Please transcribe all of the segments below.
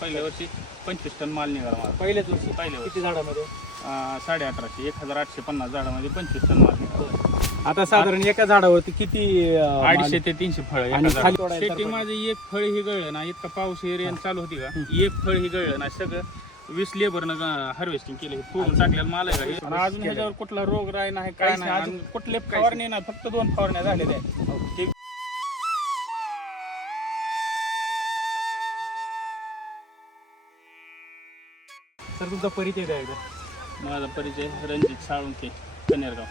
पहिल्या वर्षी पंचवीस टन माल निघाला मला पहिल्याच वर्षी? पहिल्या वर्षी. किती झाडामध्ये? अं, साडे अठराशे एक हजार आठशे पन्नास झाडामध्ये पंचवीस टन माल निघाला. आता साधारण एका झाडावरती किती अं, अडीचशे ते तीनशे फळ आणि खाली तोडायला शेती माझी एक फळ ही गळलं ना इतका पाऊस एरिया चालू होती का? एक फळ ही गळलं ना सगळं वीस लेबरनं हार्वेस्टिंग केलं हे तोडून टाकलेलं माल आहे का? हे. आणि अजून ह्याच्यावर कुठला रोग राही नाही काय नाही नाही, अजून कुठले फवारणी नाही फक्त दोन फवारण्या झालेल्या आहेत. ते तर तुमचा परिचय द्या एकदा. माझा परिचय रणजित साळुंके कनेरगाव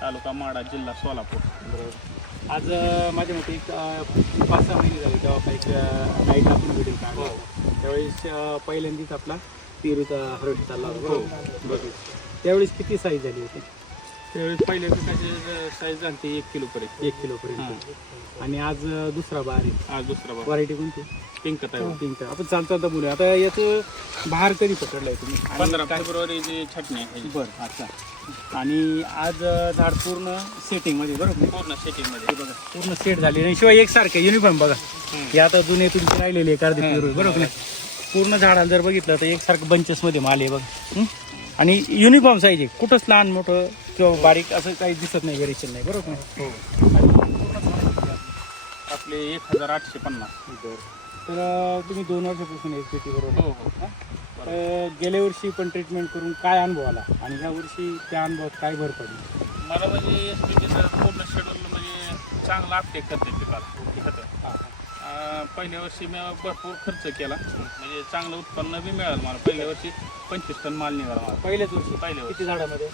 तालुका माडा जिल्हा सोलापूर बरोबर आज अं, माझ्या मते एक अं, पाच सहा महिने झाले तेव्हा आपला एक नाईट आपण व्हिडिओ काढला होता. त्यावेळेस अं, पहिल्यांदाच आपला पेरूचा हरड चालला होता बरोबर बरोबर. त्यावेळेस किती साईज झाली होती त्यावेळेस पहिल्या पिकाची साईज झाली एक किलो पर्यंत. एक किलो पर्यंत. आणि आज अं, दुसरा बार आहे. आज दुसरा बाबा व्हरायटी कोणती? पिंक आहे. पिंक आपण चालता चालता बोलूया आता याचं बहार कधी पकडलाय तुम्ही? आणि पंधरा काय- फेब्रुवारीची छटणी आहे. बरं अच्छा. आणि आज अं, झाड पूर्ण सेटिंगमध्ये बरोबर? पूर्ण शेतीमध्ये बघा पूर्ण सेट झाले. आणि शिवाय एकसारखं युनिफॉर्म बघा. हे आता जुने तुमचे राहिलेले अर्धे आहे, बरोबर नाही? पूर्ण झाडाला जर बघितलं तर एकसारखं bunches मध्ये माल आहे बघ. हं? आणि युनिफॉर्म साईज आहे. कुठंच लहान मोठं किंवा बारीक असं काही दिसत नाही व्हेरिएशन नाही. बरोबर? हो. आपले एक हजार आठशे पन्नास. तर तुम्ही दोन वर्षापासून एस बी टी बरोबर. हो हो. तर गेल्या वर्षी पण ट्रीटमेंट करून काय अनुभव आला? आणि ह्या वर्षी त्या अनुभवात काय भर पडली? मला म्हणजे एस पी पूर्ण शेड्यूल म्हणजे चांगला अपटेक करते पिकाला अं, पहिल्या वर्षी मी भरपूर खर्च केला. म्हणजे चांगलं उत्पन्न बी मिळालं मला. पहिल्या वर्षी पंचवीस टन माल निघाला मला. पहिल्याच वर्षी? पहिल्या वर्षी. किती झाडामध्ये?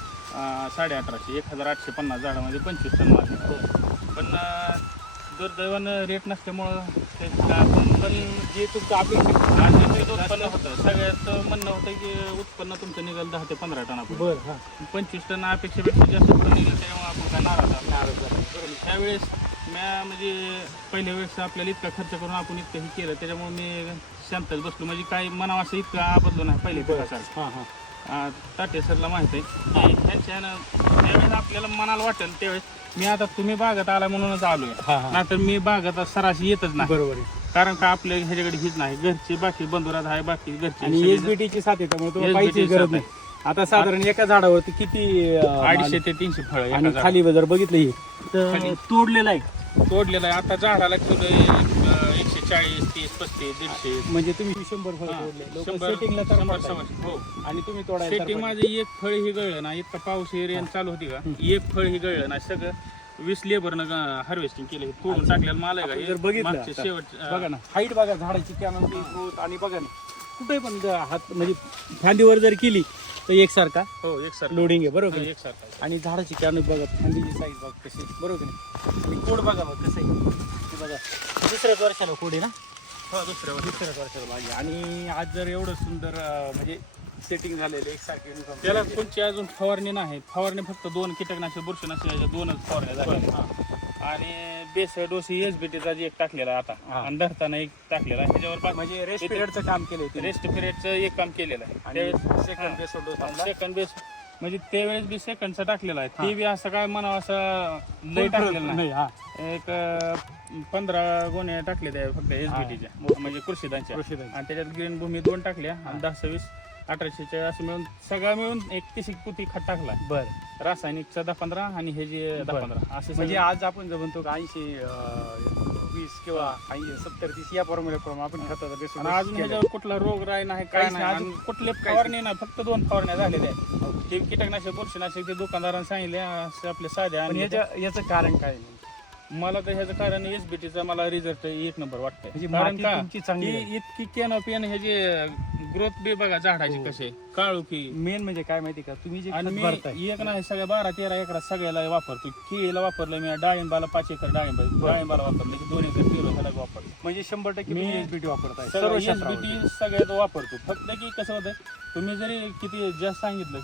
साडे अठराशे एक हजार आठशे पन्नास झाडामध्ये पंचवीस टन माल निघाला. पण दुर्दैवानं रेट नसल्यामुळं ते आपण पण जे तुमचं अपेक्षित आज जे उत्पन्न होतं. सगळ्यात म्हणणं होतं की उत्पन्न तुमचं निघाल दहा ते पंधरा टनापर्यंत बरं हां. पंचवीस टन अपेक्षेपेक्षा जास्त उत्पन्न निघेल त्यामुळे आपण काय नाराज आहोत. नाराज. त्यावेळेस म्या म्हणजे पहिल्या वेळेस आपल्याला इतका खर्च करून आपण इतकं हे केलं त्याच्यामुळे मी शांतच बसलो. म्हणजे काही मनावा असं इतकं आबदलो नाही पहिले पिकासारखं हां हां. ताटे सरला माहीत आहे. की ह्यांच्यानं आपल्याला मनाला वाटेल त्यावेळेस मी आता तुम्ही बागत आला म्हणूनच आलोय. हां हां. नाहीतर मी बागत सराशी येतच नाही. बरोबर आहे. कारण का आपल्या ह्याच्याकडे हीच नाही. घरची बाकी बंधुरात आहे बाकी घरची आणि सगळी साथ आहे त्यामुळे तुम्हाला SBT पाहिजे ची गरज साथ नाही. आता साधारण एका झाडावरती किती अं, अडीचशे ते तीनशे फळ आणि खाली जर बघितलं हे तर खाली. तोडलेलं आहे. तोडलेलं आहे. आता झाडाला किलो एकशे चाळीस तीस पस्तीस दीडशे. म्हणजे तुम्ही शंभर फळ हा. तोडले. लोक शंभर सेटिंगला तर शंभर पडताय. सव्वाशे. हो. आणि तुम्ही तोडायला तर सेटिंग पडताय. माझी एक फळ ही गळलं ना इतका पाऊस एरिया चालू होती का? एक फळ ही गळलं ना सगळं वीस लेबरनं हार्वेस्टिंग केलं हे. तोडून टाकलेलं माल आहे का? आपण हे जर बघितलं शेवट बघा ना. हाईट बघा झाडाची कॅनॉपी ग्रोथ आणि बघा ना. कुठे पण हात म्हणजे फांदीवर जर केली तर एकसारखा? हो एक सर लोडिंग आहे बरोबर आहे? एक सर आणि झाडाची कॅनॉपी बघा फांदीची साईज बघा कशी आहे, बरोबर की नाही आणि कोड बघा बघ कसं आहे. हे बघा दुसऱ्याच वर्षाला कोड आहे ना? हो दुसऱ्या वर्षी दुसऱ्याच वर्षाला भाजी आणि आज जर एवढं सुंदर अं, म्हणजे सेटिंग झालेलं एकसारखे uniform त्याला. कोणची अजून फवारणी नाही. फवारणी फक्त दोन कीटकनाशक बुरशीनाशक याच्या दोनच फवारण्या झाल्या. आणि बेस डोस एस बी टीचा एक टाकलेला आहे हा. आता आणि धरताना एक टाकलेला आहे. बाकी म्हणजे रेस्ट पिरियडचं काम केलं होतं. रेस्ट पिरियडचं एक काम केलेलं आहे. आणि second base dose second base म्हणजे त्यावेळेस बी सेकंडचा टाकलेला आहे. ते बी असं काय म्हणावं असं लय टाकलेलं नाही. नाही हा. एक अं, पंधरा गोण्या टाकले त्या फक्त एस बी टीच्या म्हणजे कृषीदांच्या कृषीदांच्या. आणि त्याच्यात ग्रीन भूमी दोन टाकल्या आणि दहा सव्वीस अठराशेच्या असं मिळून सगळा मिळून एक तिशी पुती खत टाकला बर. रासायनिकचा दहा पंधरा आणि हे जे दहा बरं. पंधरा असं म्हणजे आज आपण जर म्हणतो का ऐंशी वीस किंवा ऐंशी सत्तर तीस या फॉर्म्युल्याप्रमाणे आपण खताचा बेस आणि अजून ह्याच्यावर कुठला रोग राही नाही काय काहीच नाही. नाही, अजून कुठले फवारणी नाही. फक्त दोन फवारण्या झालेल्या आहेत. ते कीटकनाशक बुरशीनाशक ते दुकानदारांनी सांगितले असे आपले साध्या पण आणि याच्या याचं कारण काय आहे? मला तर ह्याचं कारण एस बी टीचा मला रिझल्ट एक नंबर वाटतंय. म्हणजे कारण माती का? तुमची चांगली. इतकी कॅन पेन हे जे ग्रोथ बी बघा झाडाची हो. कसे काळू की. मेन म्हणजे काय माहिती का? तुम्ही जे आणि खत मी भरताय. एक नाही सगळ्या बारा तेरा एकरात सगळ्याला वापरतो केळीला वापरलं मी डाळिंबाला पाच एकर डाळिंब डाळिंबाला वापरलं की दोन एकर पेरू ह्याला वापरलं म्हणजे शंभर टक्के मी तुम्ही एसबीटी वापरताय. सर्व सर्व एस बी क्षेत्रामध्ये. टी सगळ्यात वापरतो फक्त की कसं होतं तुम्ही जरी किती जास्त सांगितलं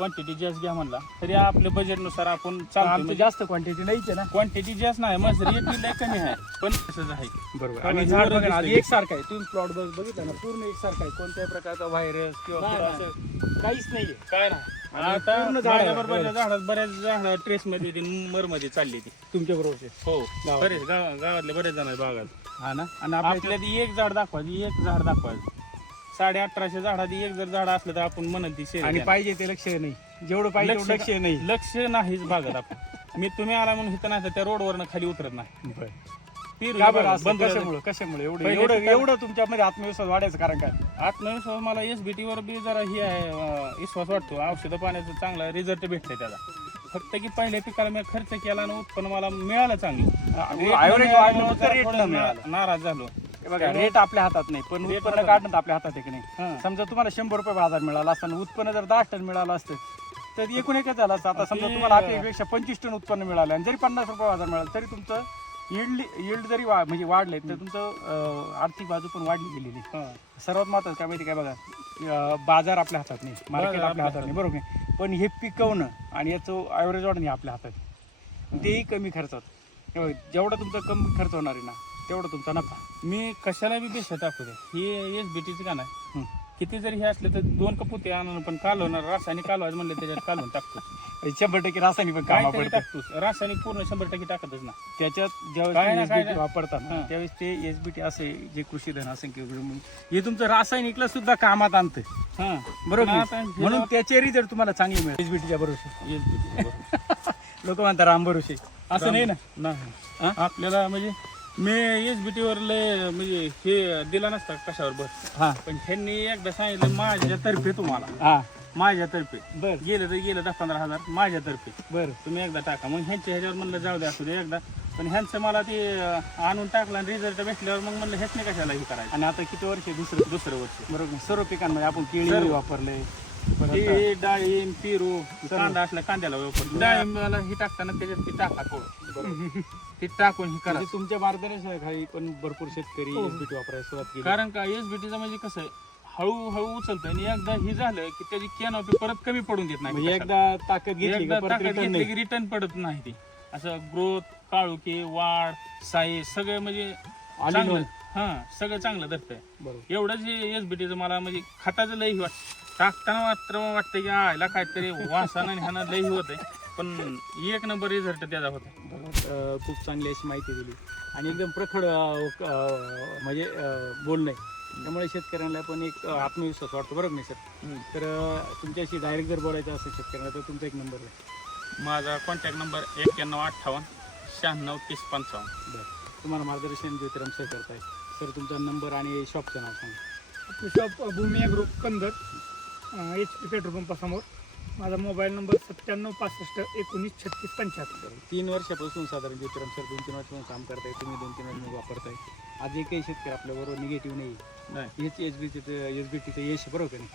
क्वांटिटी जास्त घ्या म्हणला. तरी आपल्या बजेटनुसार आपण आमचं चालतो जास्त क्वांटिटी नाहीच आहे ना. क्वांटिटी जास्त नाही मग रेट लय कमी आहे. पण तसंच आहे. बरोबर. आणि हे झाड बघा ना, आधी. एकसारखं आहे. तुम्ही प्लॉट बघ बघितलं ना पूर्ण एकसारखं आहे. कोणत्याही प्रकारचा व्हायरस किंवा नाही, असं काहीच नाहीये. काय नाही. आणि आता पूर्ण झाड आहे. बरोबर. झाडात बऱ्याच झाड ट्रेस मध्ये ती मरमध्ये चालली ती. तुमच्या बरोबर. हो. गावात. बरेच गाव- गावातले बरेच जण आहेत बागात. हा ना? आणि आपल्या एक झाड दाखवायचं एक झाड दाखवायचं. साडे अठराशे झाडाची एक जर झाड असलं तर आपण म्हणत ती शेरी आणि द्या. पाहिजे ते लक्ष नाही. जेवढं पाहिजे तेवढं लक्ष नाही. लक्ष नाहीच भागत आपण. मी तुम्ही आला म्हणून इथं नाही तर त्या रोडवरनं खाली उतरत नाही. बरं. पेरू का बरं बघा, असं? बंद कशामुळं? कशामुळे? एवढं पहिले एवढं ठिकाण- एवढं तुमच्यामध्ये आत्मविश्वास वाढायचं कारण काय? आत्मविश्वास मला एस बी टीवर बी जरा ही आहे अं, विश्वास वाटतो. औषधं पाण्याचा चांगला रिझल्ट भेटतोय त्याला. फक्त की पहिल्या पिकाला मी खर्च केला आणि उत्पन्न मला मिळालं चांगलं. वाढलं मिळालं. नाराज झालो. बघा रेट आपल्या हातात नाही पण उत्पन्न काढणं आपल्या हातात आहे की नाही. समजा तुम्हाला शंभर रुपये बाजार मिळाला असताना उत्पन्न जर दहा टन मिळालं असतं तर एकूण एकच झालं असतं आता समजा तुम्हाला अपेक्षेपेक्षा पंचवीस टन उत्पन्न मिळालं आणि जरी पन्नास रुपये बाजार मिळाला तरी तुमचं yield जरी वा म्हणजे वाढले तर तुमचं आर्थिक बाजू पण वाढली गेलेली. सर्वात महत्वाचं काय माहिती काय बघा बाजार आपल्या हातात नाही मार्केट आपल्या हातात नाही बरोबर आहे? पण हे पिकवणं आणि याचं ॲव्हरेज वाढणं हे आपल्या हातात. तेही कमी खर्चात जेवढा तुमचा कमी खर्च होणार आहे ना तेवढा तुमचा नफा मी कशाला बी बेस्ट टाकू दे. ही एस बी टीचं का नाही हं. किती जरी हे असले तर दोन कपुते आणून पण कालवणार रासायनिक कालवायचं म्हणलं त्याच्यात कालवून टाकतो शंभर टक्के रासायनिक पण कामा काहीतरी पडतं टाकतोस. रासायनिक पूर्ण शंभर टक्के टाकतच ना. त्याच्यात काय ना ज्यावेळेस काय ना. वापरतात हां. त्यावेळेस ते एसबीटी असे जे कृषी धन असंख्य म्हणून हे तुमचं रासायनिकला सुद्धा कामात आणतं हां. बरोबर म्हणून त्याचे रिझल्ट तुम्हाला चांगले मिळेल एसबीटीच्या बरोबर SBT लोक म्हणतात राम भरोसे. असं नाही ना? नाही. हां? आपल्याला म्हणजे मी एस बी टीवर लय म्हणजे हे दिला नसता कशावर बस हा. पण ह्यांनी एकदा सांगितलं माझ्यातर्फे तुम्हाला. हा. माझ्यातर्फे. बर. गेलं तर गेलं दहा पंधरा हजार माझ्यातर्फे. बर. तुम्ही एकदा टाका. मग ह्यांच्या ह्याच्यावर म्हणलं जाऊ द्या असू दे एकदा. पण ह्यांचं मला ते अं, आणून टाकलं आणि रिझल्ट भेटल्यावर मग म्हणलं ह्याच नाही कशाला हे करायचं? आणि आता किती वर्ष आहे? दुसरं दुसरं वर्ष. बरोबर. सर्व पिकांमध्ये आपण केळी सर्व. वापरले. परत हे डाळिंब पेरू कांदा असला कांद्याला वापरतो. डाळिंबाला हे टाकताना त्याच्यात ती टाका थोडं. ते टाकून हे करा. म्हणजे तुमच्या मार्गदर्शनाखाली पण भरपूर शेतकरी हो. एसबीटी वापरायला सुरुवात केली. कारण का एस बीटीचं म्हणजे कसं आहे हळूहळू उचलतं आणि एकदा ही झालं की त्याची कॅनॉपी परत कमी पडून देत नाही म्हणजे कशाला. एकदा ताकद घेतली एकदा का परत ताकद return घेतली नाही. की रिटर्न पडत नाही ती. असं ग्रोथ काळुके वाढ साईज सगळे म्हणजे आली चांगलं. नोंद. हा सगळं चांगलं धरतंय. बरोबर. एवढंच हे एस बीटीचं मला म्हणजे खताचं लई वाट टाकताना मात्र वाटतं की आयला काहीतरी वासानं आणि ह्यानं लई होत आहे पण एक नंबर रिझल्ट त्याचा होता खूप चांगली अशी माहिती दिली. आणि एकदम अं, म्हणजे बोलणं आहे. त्यामुळे शेतकऱ्यांना पण एक आत्मविश्वास वाटतो बरोबर नाही सर? तर तुमच्याशी डायरेक्ट जर बोलायचं असेल शेतकऱ्यांना तर तुमचा एक नंबर आहे माझा कॉन्टॅक्ट नंबर एक्क्याण्णव अठ्ठावन्न शहाण्णव तीस पंचावन्न. बरं. तुम्हाला मार्गदर्शन ज्योतिराम सर करताय. सर तुमचा नंबर आणि शॉपचं नाव सांगा. Shop Bhumi group Kandar H P petrol पंपासमोर माझा मोबाईल नंबर सत्त्याण्णव पासष्ट एकोणीस छत्तीस पंच्याहत्तर. तीन वर्षापासून साधारण ज्योतिराम सर दोन तीन वर्षापासून काम करताय तुम्ही दोन तीन वर्ष वापरताय. आज एकही शेतकरी आपल्याबरोबर निगेटिव्ह नाही. हेच एस बी टीचं एस बी टीचं यश बरोबर का नाही?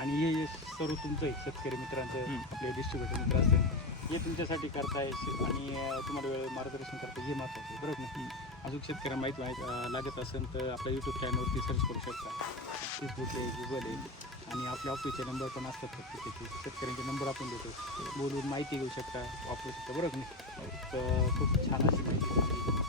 आणि हे यश सर्व तुमचं आहे शेतकरी मित्रांचं. आपले डिस्ट्रीब्युटर मित्र असतील. हे तुमच्यासाठी करताय आणि तुम्हाला वेळ मार्गदर्शन करताय हे महत्त्वाचं आहे बरोबर नाही? अजून शेतकऱ्यांना माहिती लागत असेल तर आपल्या यूट्यूब चॅनलवरती सर्च करू शकता. फेसबुक आहे गुगल आहे. आणि आपल्या ऑफिसचे नंबर पण असतात प्रत्येकाचे शेतकऱ्यांचे नंबर आपण देतो. बोलून माहिती घेऊ शकता. वापरू शकता. बरोबर तर खूप छान अशी माहिती